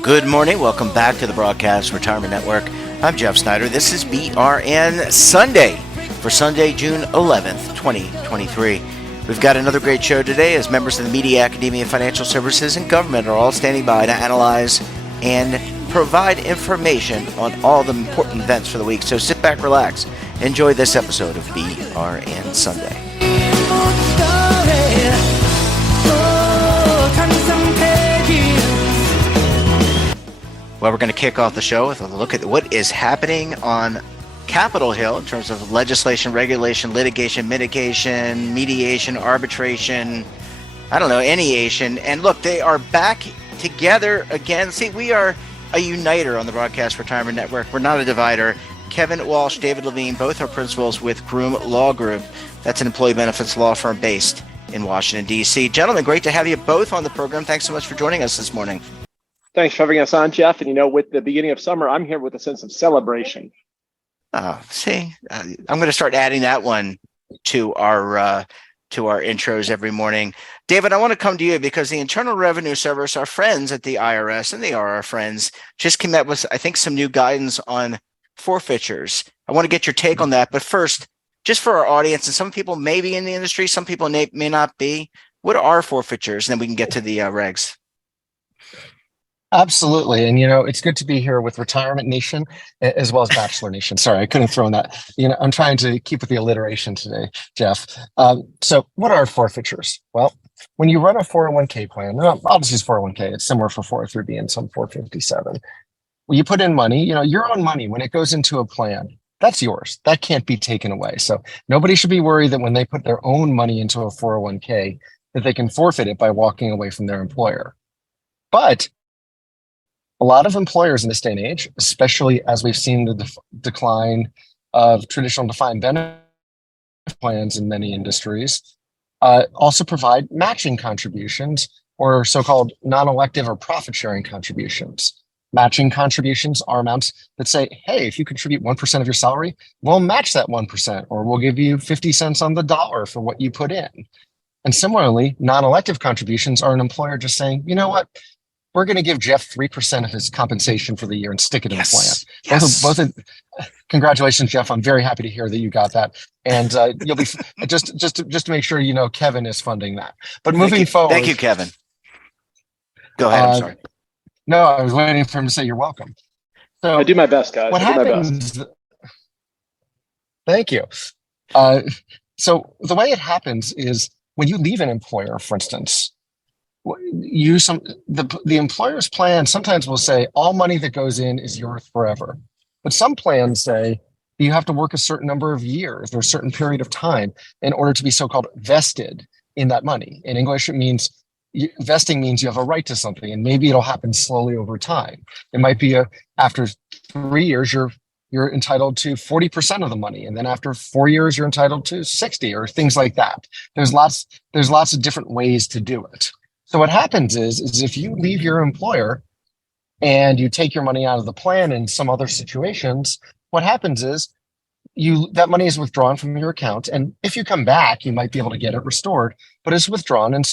Good morning. Welcome back to the Broadcast Retirement Network. I'm Jeff Snyder. This is BRN Sunday for Sunday, June 11th, 2023. We've got another great show today as members of the media, academia, financial services, and government are all standing by to analyze and provide information on all the important events for the week. So sit back, relax, enjoy this episode of BRN Sunday. Well, we're going to kick off the show with a look at what is happening on Capitol Hill in terms of legislation, regulation, litigation, mitigation, mediation, arbitration, anyation. And look, they are back together again. See, we are a uniter on the Broadcast Retirement Network. We're not a divider. Kevin Walsh, David Levine, both are principals with Groom Law Group. That's an employee benefits law firm based in Washington, D.C. Gentlemen, great to have you both on the program. Thanks so much for joining us this morning. Thanks for having us on, Jeff. And, with the beginning of summer, I'm here with a sense of celebration. I'm going to start adding that one to our intros every morning. David, I want to come to you because the Internal Revenue Service, our friends at the IRS, and they are our friends, just came out with, I think, some new guidance on forfeitures. I want to get your take on that. But first, just for our audience, and some people may be in the industry, some people may not be, what are forfeitures? And then we can get to the regs. Absolutely. And, it's good to be here with Retirement Nation as well as Bachelor Nation. Sorry, I couldn't throw in that. I'm trying to keep with the alliteration today, Jeff. So what are forfeitures? Well, when you run a 401k plan, I'll just use 401k. It's similar for 403b and some 457. When you put in money, your own money, when it goes into a plan, that's yours. That can't be taken away. So nobody should be worried that when they put their own money into a 401k, that they can forfeit it by walking away from their employer. But a lot of employers in this day and age, especially as we've seen the decline of traditional defined benefit plans in many industries, also provide matching contributions or so-called non-elective or profit-sharing contributions. Matching contributions are amounts that say, hey, if you contribute 1% of your salary, we'll match that 1%, or we'll give you 50 cents on the dollar for what you put in. And similarly, non-elective contributions are an employer just saying, you know what? We're going to give Jeff 3% of his compensation for the year and stick it in the plan. Both. Congratulations, Jeff. I'm very happy to hear that you got that. And you'll be just to make sure Kevin is funding that. But moving forward. Thank you, Kevin. Go ahead. I'm sorry. No, I was waiting for him to say you're welcome. So I do my best, guys. What happens? Thank you. So the way it happens is when you leave an employer, for instance, the employer's plan sometimes will say all money that goes in is yours forever. But some plans say you have to work a certain number of years or a certain period of time in order to be so-called vested in that money. In English, it means vesting means you have a right to something, and maybe it'll happen slowly over time. It might be after 3 years, you're entitled to 40% of the money. And then after 4 years, you're entitled to 60 or things like that. There's lots of different ways to do it. So what happens is if you leave your employer and you take your money out of the plan in some other situations, what happens is that money is withdrawn from your account. And if you come back, you might be able to get it restored, but it's withdrawn and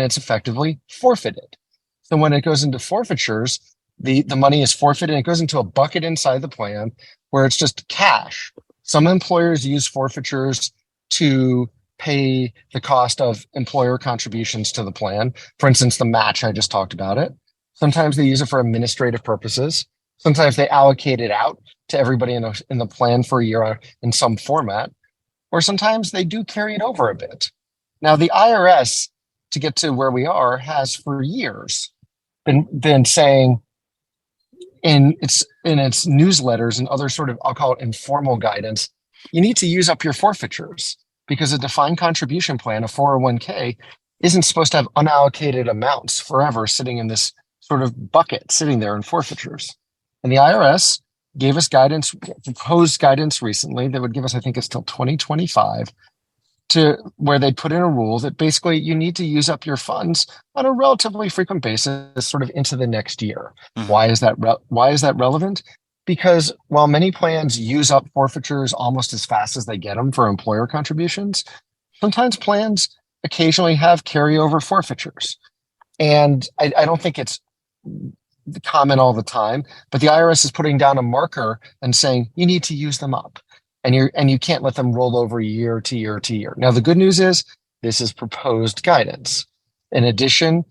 it's effectively forfeited. So when it goes into forfeitures, the money is forfeited and it goes into a bucket inside the plan where it's just cash. Some employers use forfeitures to pay the cost of employer contributions to the plan. For instance, the match, I just talked about it. Sometimes they use it for administrative purposes. Sometimes they allocate it out to everybody in the plan for a year in some format, or sometimes they do carry it over a bit. Now, the IRS, to get to where we are, has for years been saying in its newsletters and other sort of, I'll call it informal guidance, you need to use up your forfeitures. Because a defined contribution plan, a 401k, isn't supposed to have unallocated amounts forever sitting in this sort of bucket, sitting there in forfeitures. And the IRS gave us proposed guidance recently that would give us, I think it's till 2025, to where they put in a rule that basically you need to use up your funds on a relatively frequent basis, sort of into the next year. Mm-hmm. Why is that relevant? Because while many plans use up forfeitures almost as fast as they get them for employer contributions, sometimes plans occasionally have carryover forfeitures. And I don't think it's common all the time, but the IRS is putting down a marker and saying you need to use them up, and you can't let them roll over year to year to year. Now, the good news is this is proposed guidance. In addition,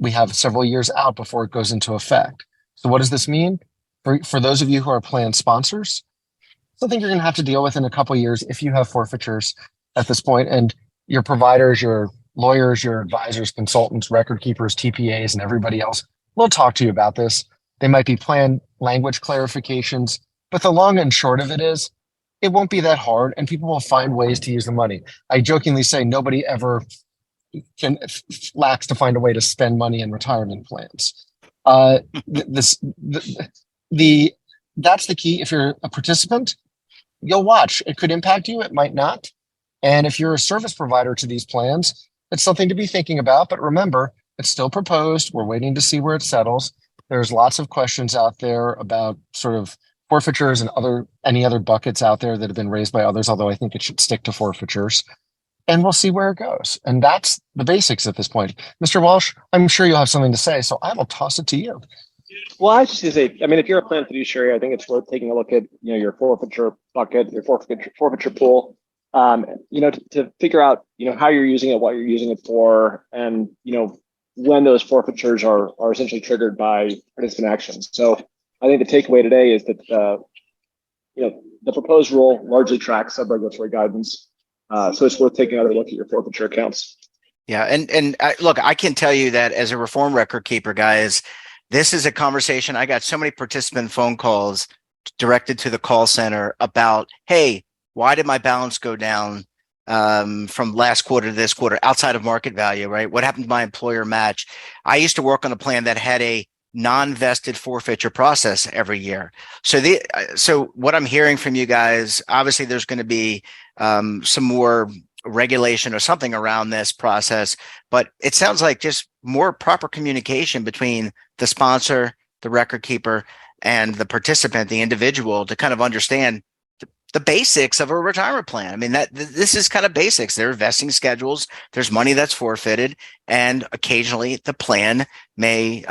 we have several years out before it goes into effect. So what does this mean? For those of you who are plan sponsors, something you're going to have to deal with in a couple of years if you have forfeitures at this point, and your providers, your lawyers, your advisors, consultants, record keepers, TPAs, and everybody else will talk to you about this. They might be plan language clarifications, but the long and short of it is, it won't be that hard, and people will find ways to use the money. I jokingly say nobody ever lacks to find a way to spend money in retirement plans. That's the key. If you're a participant, you'll watch. It could impact you. It might not. And if you're a service provider to these plans, it's something to be thinking about. But remember, it's still proposed. We're waiting to see where it settles. There's lots of questions out there about sort of forfeitures and any other buckets out there that have been raised by others, although I think it should stick to forfeitures. And we'll see where it goes. And that's the basics at this point. Mr. Walsh, I'm sure you'll have something to say, so I will toss it to you. Well, I was just going to say, I mean, if you're a plan fiduciary, I think it's worth taking a look at, your forfeiture bucket, your forfeiture pool, to figure out, how you're using it, what you're using it for, and, when those forfeitures are essentially triggered by participant actions. So I think the takeaway today is that, the proposed rule largely tracks sub-regulatory guidance. So it's worth taking another look at your forfeiture accounts. Yeah. And look, I can tell you that as a reform record keeper, guys, this is a conversation. I got so many participant phone calls directed to the call center about, hey, why did my balance go down from last quarter to this quarter outside of market value, right? What happened to my employer match? I used to work on a plan that had a non-vested forfeiture process every year. So what I'm hearing from you guys, obviously there's going to be some more regulation or something around this process, but it sounds like just more proper communication between the sponsor, the record keeper, and the participant, the individual, to kind of understand the basics of a retirement plan. I mean, this is kind of basics. There are vesting schedules. There's money that's forfeited, and occasionally the plan may,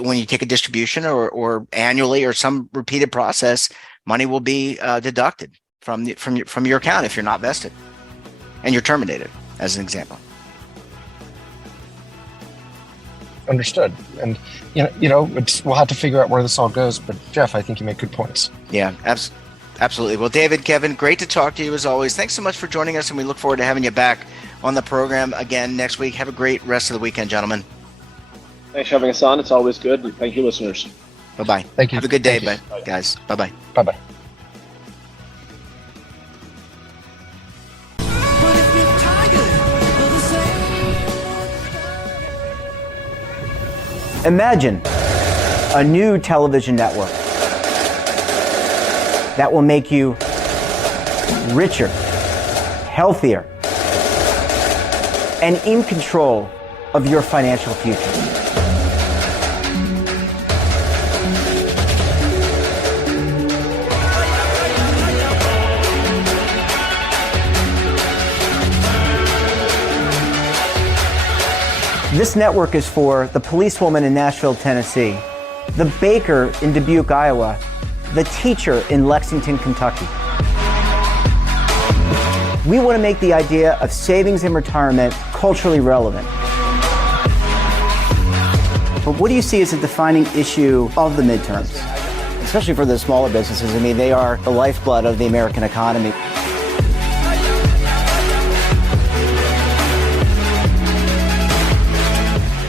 when you take a distribution or annually or some repeated process, money will be deducted from your account if you're not vested and you're terminated, as an example. Understood. And we'll have to figure out where this all goes. But Jeff, I think you make good points. Yeah, absolutely. Well, David, Kevin, great to talk to you as always. Thanks so much for joining us, and we look forward to having you back on the program again next week. Have a great rest of the weekend, gentlemen. Thanks for having us on. It's always good. Thank you, listeners. Bye-bye. Thank you. Have a good day, guys. Bye-bye. Bye-bye. Imagine a new television network that will make you richer, healthier, and in control of your financial future. This network is for the policewoman in Nashville, Tennessee, the baker in Dubuque, Iowa, the teacher in Lexington, Kentucky. We want to make the idea of savings and retirement culturally relevant. But what do you see as a defining issue of the midterms? Especially for the smaller businesses. I mean, they are the lifeblood of the American economy.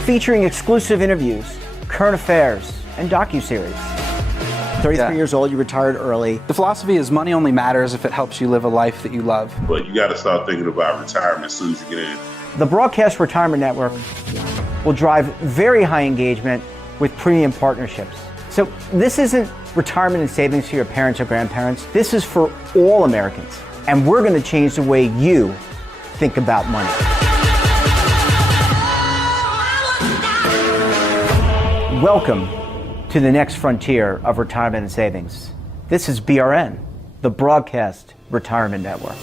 Featuring exclusive interviews, current affairs, and docuseries. 33 years old, you retired early. The philosophy is money only matters if it helps you live a life that you love. But you got to start thinking about retirement as soon as you get in. The Broadcast Retirement Network will drive very high engagement with premium partnerships. So this isn't retirement and savings for your parents or grandparents. This is for all Americans. And we're going to change the way you think about money. Welcome to the next frontier of retirement and savings. This is BRN, the Broadcast Retirement Network.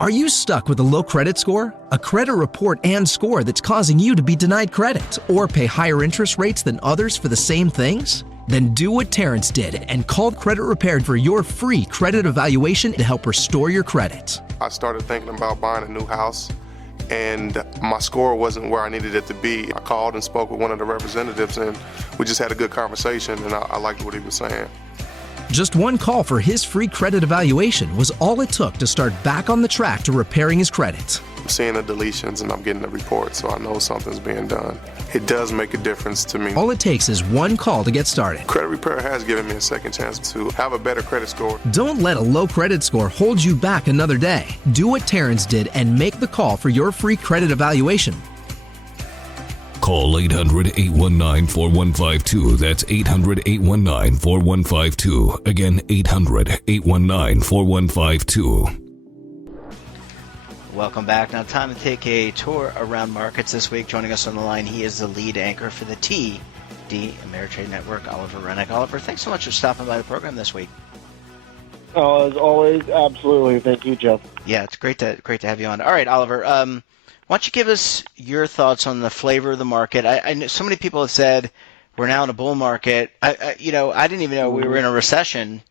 Are you stuck with a low credit score? A credit report and score that's causing you to be denied credit or pay higher interest rates than others for the same things? Then do what Terrence did and call Credit Repaired for your free credit evaluation to help restore your credit. I started thinking about buying a new house, and my score wasn't where I needed it to be. I called and spoke with one of the representatives, and we just had a good conversation, and I liked what he was saying. Just one call for his free credit evaluation was all it took to start back on the track to repairing his credit. I'm seeing the deletions and I'm getting the report, so I know something's being done. It does make a difference to me. All it takes is one call to get started. Credit Repair has given me a second chance to have a better credit score. Don't let a low credit score hold you back another day. Do what Terrence did and make the call for your free credit evaluation. Call 800-819-4152. That's 800-819-4152. Again, 800-819-4152. Welcome back. Now, time to take a tour around markets this week. Joining us on the line, he is the lead anchor for the TD Ameritrade Network, Oliver Renick. Oliver, thanks so much for stopping by the program this week. Oh, as always, absolutely. Thank you, Jeff. Yeah, it's great to have you on. All right, Oliver. Why don't you give us your thoughts on the flavor of the market? I know so many people have said we're now in a bull market. I didn't even know we were in a recession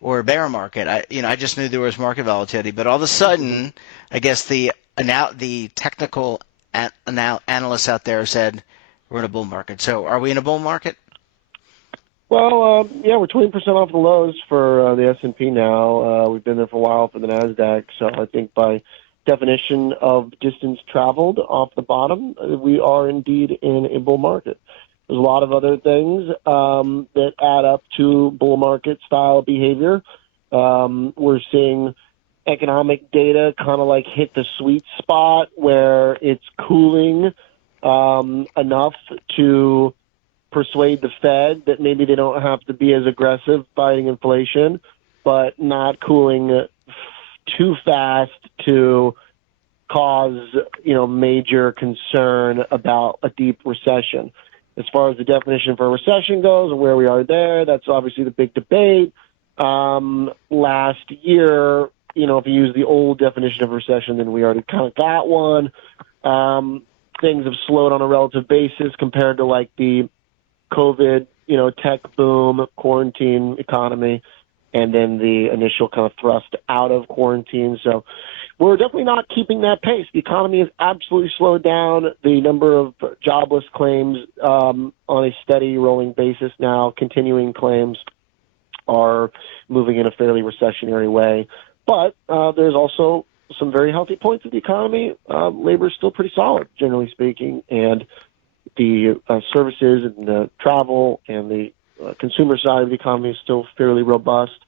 or a bear market. I just knew there was market volatility, but all of a sudden, I guess the technical analysts out there said we're in a bull market. So, are we in a bull market? Well, yeah, we're 20% off the lows for the S&P now. We've been there for a while for the NASDAQ, so I think by definition of distance traveled off the bottom, we are indeed in a bull market. There's a lot of other things that add up to bull market style behavior. We're seeing economic data kind of like hit the sweet spot where it's cooling enough to persuade the Fed that maybe they don't have to be as aggressive fighting inflation, but not cooling too fast to cause, major concern about a deep recession. As far as the definition for a recession goes and where we are there, that's obviously the big debate. Last year, if you use the old definition of recession, then we already kind of got one. Things have slowed on a relative basis compared to like the COVID, tech boom, quarantine economy, and then the initial kind of thrust out of quarantine. So we're definitely not keeping that pace. The economy has absolutely slowed down. The number of jobless claims on a steady rolling basis now, continuing claims, are moving in a fairly recessionary way. But there's also some very healthy points of the economy. Labor is still pretty solid, generally speaking, and the services and the travel and the consumer side of the economy is still fairly robust.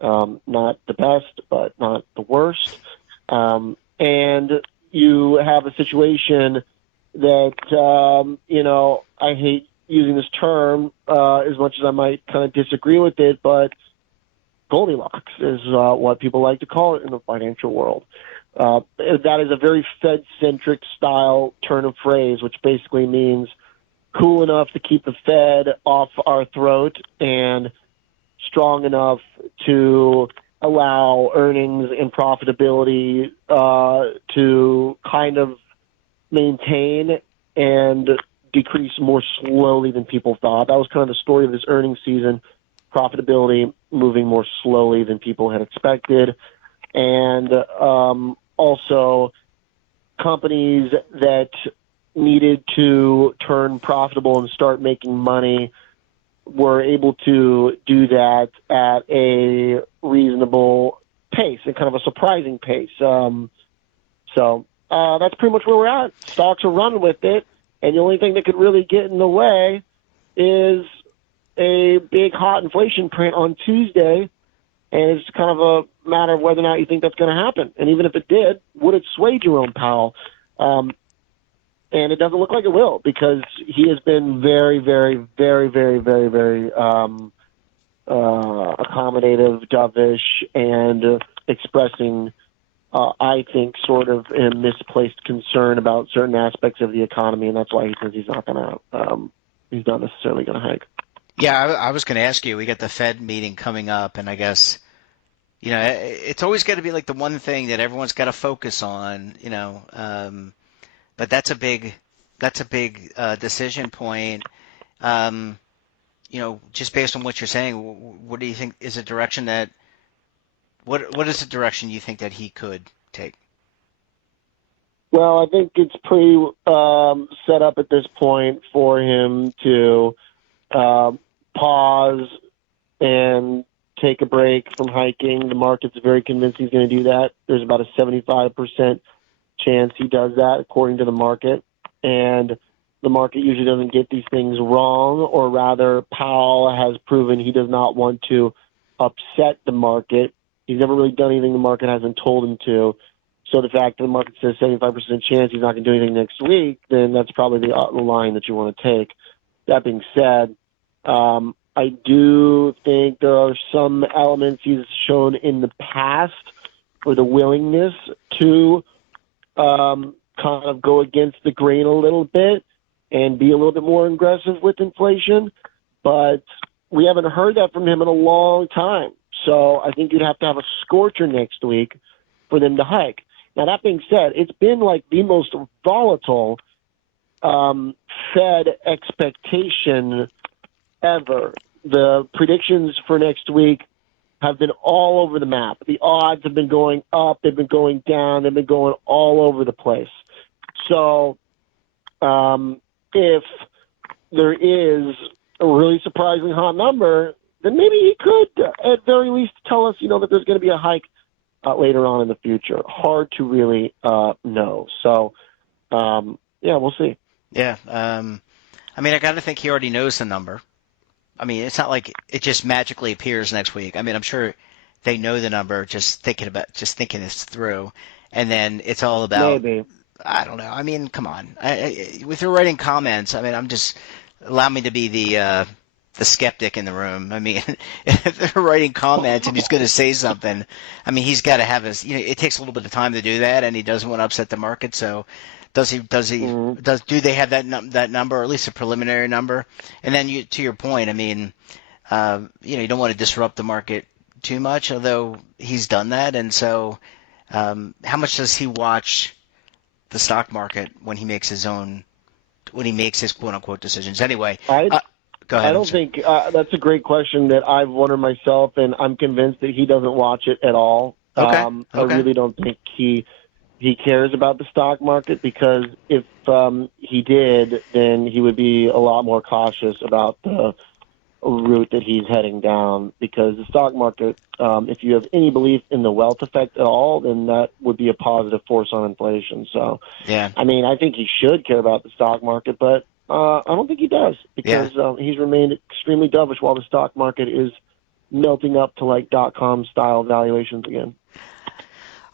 Not the best, but not the worst. And you have a situation that, I hate using this term as much as I might kind of disagree with it, but Goldilocks is what people like to call it in the financial world. That is a very Fed-centric style turn of phrase, which basically means cool enough to keep the Fed off our throat and strong enough to allow earnings and profitability to kind of maintain and decrease more slowly than people thought. That was kind of the story of this earnings season, profitability moving more slowly than people had expected. And also companies that needed to turn profitable and start making money were able to do that at a reasonable pace and kind of a surprising pace. So that's pretty much where we're at. Stocks are running with it, and the only thing that could really get in the way is a big hot inflation print on Tuesday, and it's kind of a matter of whether or not you think that's going to happen. And even if it did, would it sway Jerome Powell? And it doesn't look like it will, because he has been very, very, very, very, very, very accommodative, dovish, and expressing, I think, sort of a misplaced concern about certain aspects of the economy, and that's why he says he's not necessarily going to hike. Yeah, I was going to ask you. We got the Fed meeting coming up, and I guess it's always got to be like the one thing that everyone's got to focus on. But that's a big decision point. Just based on what you're saying, what do you think is a direction that? What is the direction you think that he could take? Well, I think it's pretty set up at this point for him to pause and take a break from hiking. The market's very convinced he's going to do that. There's about a 75% chance he does that, according to the market. And the market usually doesn't get these things wrong, or rather, Powell has proven he does not want to upset the market. He's never really done anything the market hasn't told him to. So the fact that the market says 75% chance he's not going to do anything next week, then that's probably the line that you want to take. That being said, I do think there are some elements he's shown in the past for the willingness to kind of go against the grain a little bit and be a little bit more aggressive with inflation. But we haven't heard that from him in a long time. So I think you'd have to have a scorcher next week for them to hike. Now, that being said, it's been like the most volatile Fed expectation ever. The predictions for next week have been all over the map. The odds have been going up, they've been going down, they've been going all over the place. So if there is a really surprisingly hot number, then maybe he could at very least tell us, that there's going to be a hike later on in the future. Hard to really know. So, we'll see. Yeah. I got to think he already knows the number. It's not like it just magically appears next week. I'm sure they know the number, just thinking this through. And then it's all about, maybe. I don't know. Come on. With your writing comments, allow me to be the skeptic in the room. If they're writing comments and he's going to say something, he's got to have his. It takes a little bit of time to do that, and he doesn't want to upset the market. So, do they have that number, or at least a preliminary number? And then to your point, you don't want to disrupt the market too much, although he's done that. And so, how much does he watch the stock market when he makes his quote unquote decisions? Anyway. Go ahead, I don't think that's a great question that I've wondered myself, and I'm convinced that he doesn't watch it at all. Okay. I really don't think he cares about the stock market, because if he did, then he would be a lot more cautious about the route that he's heading down, because the stock market, if you have any belief in the wealth effect at all, then that would be a positive force on inflation. So, yeah. I think he should care about the stock market, but I don't think he does, because he's remained extremely dovish while the stock market is melting up to like .com style valuations again.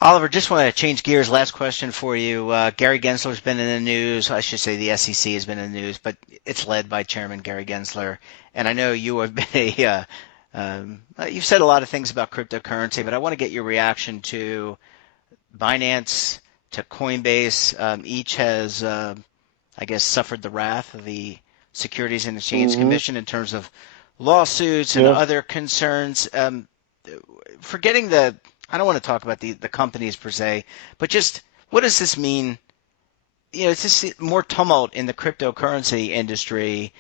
Oliver, just want to change gears. Last question for you. Gary Gensler's been in the news. I should say the SEC has been in the news, but it's led by Chairman Gary Gensler. And I know you have been you've said a lot of things about cryptocurrency, but I want to get your reaction to Binance, to Coinbase. Each has suffered the wrath of the Securities and Exchange Commission in terms of lawsuits and other concerns. Forgetting I don't want to talk about the companies per se, but just what does this mean? It's just more tumult in the cryptocurrency industry.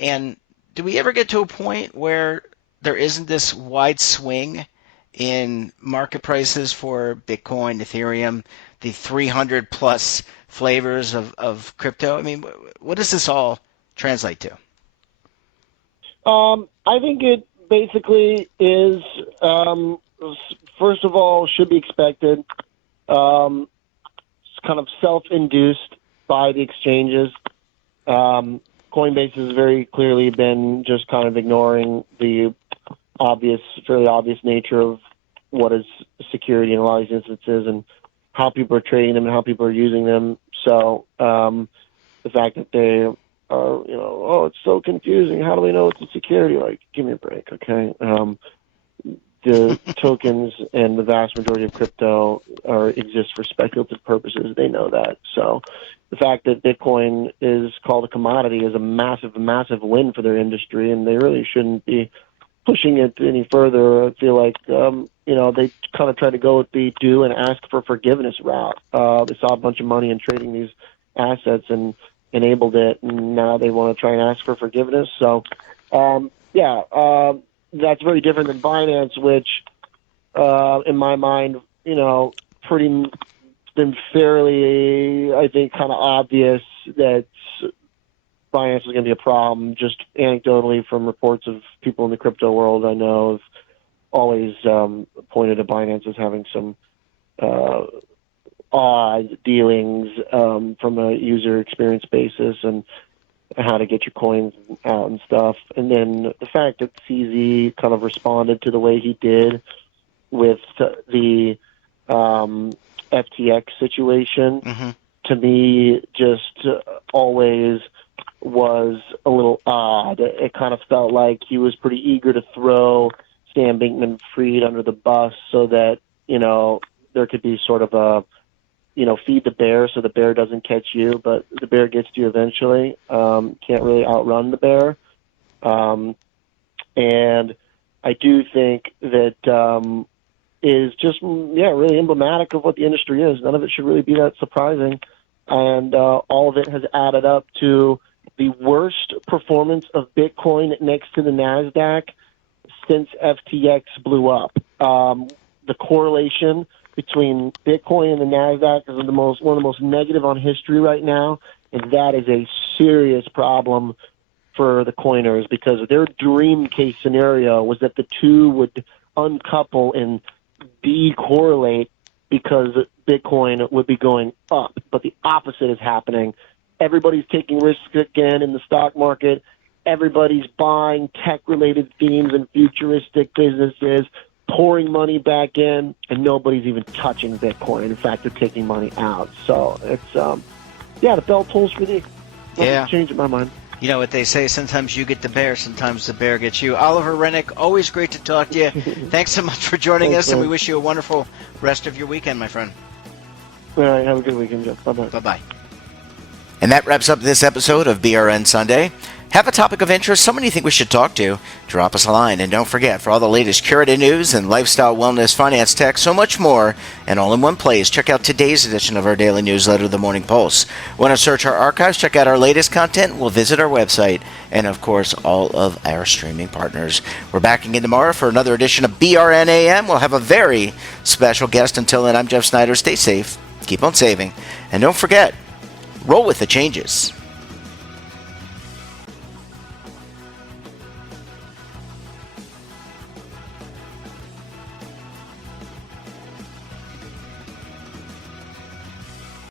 And do we ever get to a point where there isn't this wide swing in market prices for Bitcoin, Ethereum, the 300 plus flavors of crypto? What does this all translate to? I think it basically is, first of all, should be expected. It's kind of self-induced by the exchanges. Coinbase has very clearly been just kind of ignoring the fairly obvious nature of what is security in a lot of these instances and how people are trading them and how people are using them. So the fact that they are, oh, it's so confusing. How do we know it's a security? Like, give me a break, okay? The tokens and the vast majority of crypto exist for speculative purposes. They know that. So the fact that Bitcoin is called a commodity is a massive, massive win for their industry, and they really shouldn't be pushing it any further. I feel like, they kind of tried to go with the do and ask for forgiveness route. They saw a bunch of money in trading these assets and enabled it, and now they want to try and ask for forgiveness. So, that's very different than Binance, which, in my mind, pretty been fairly, I think, kind of obvious that Binance is going to be a problem. Just anecdotally from reports of people in the crypto world I know have always pointed to Binance as having some odd dealings from a user experience basis and how to get your coins out and stuff. And then the fact that CZ kind of responded to the way he did with the FTX situation, to me, just always was a little odd. It kind of felt like he was pretty eager to throw Sam Bankman-Fried under the bus so that, there could be sort of a, feed the bear so the bear doesn't catch you, but the bear gets you eventually. Can't really outrun the bear. And I do think that is just, really emblematic of what the industry is. None of it should really be that surprising. And all of it has added up to the worst performance of Bitcoin next to the NASDAQ since FTX blew up. The correlation between Bitcoin and the NASDAQ is one of the most negative on history right now, and that is a serious problem for the coiners because their dream case scenario was that the two would uncouple and decorrelate because Bitcoin would be going up, but the opposite is happening. Everybody's taking risks again in the stock market. Everybody's buying tech-related themes and futuristic businesses, pouring money back in, and nobody's even touching Bitcoin. In fact, they're taking money out. So it's, the bell tolls for the change in my mind. You know what they say, sometimes you get the bear, sometimes the bear gets you. Oliver Renick, always great to talk to you. Thanks so much for joining us, and we wish you a wonderful rest of your weekend, my friend. All right, have a good weekend, Jeff. Bye-bye. Bye-bye. And that wraps up this episode of BRN Sunday. Have a topic of interest, someone you think we should talk to, drop us a line. And don't forget, for all the latest curated news and lifestyle, wellness, finance, tech, so much more, and all in one place, check out today's edition of our daily newsletter, The Morning Pulse. Want to search our archives, check out our latest content, we'll visit our website, and of course, all of our streaming partners. We're back again tomorrow for another edition of BRN AM. We'll have a very special guest. Until then, I'm Jeff Snyder. Stay safe, keep on saving, and don't forget, roll with the changes.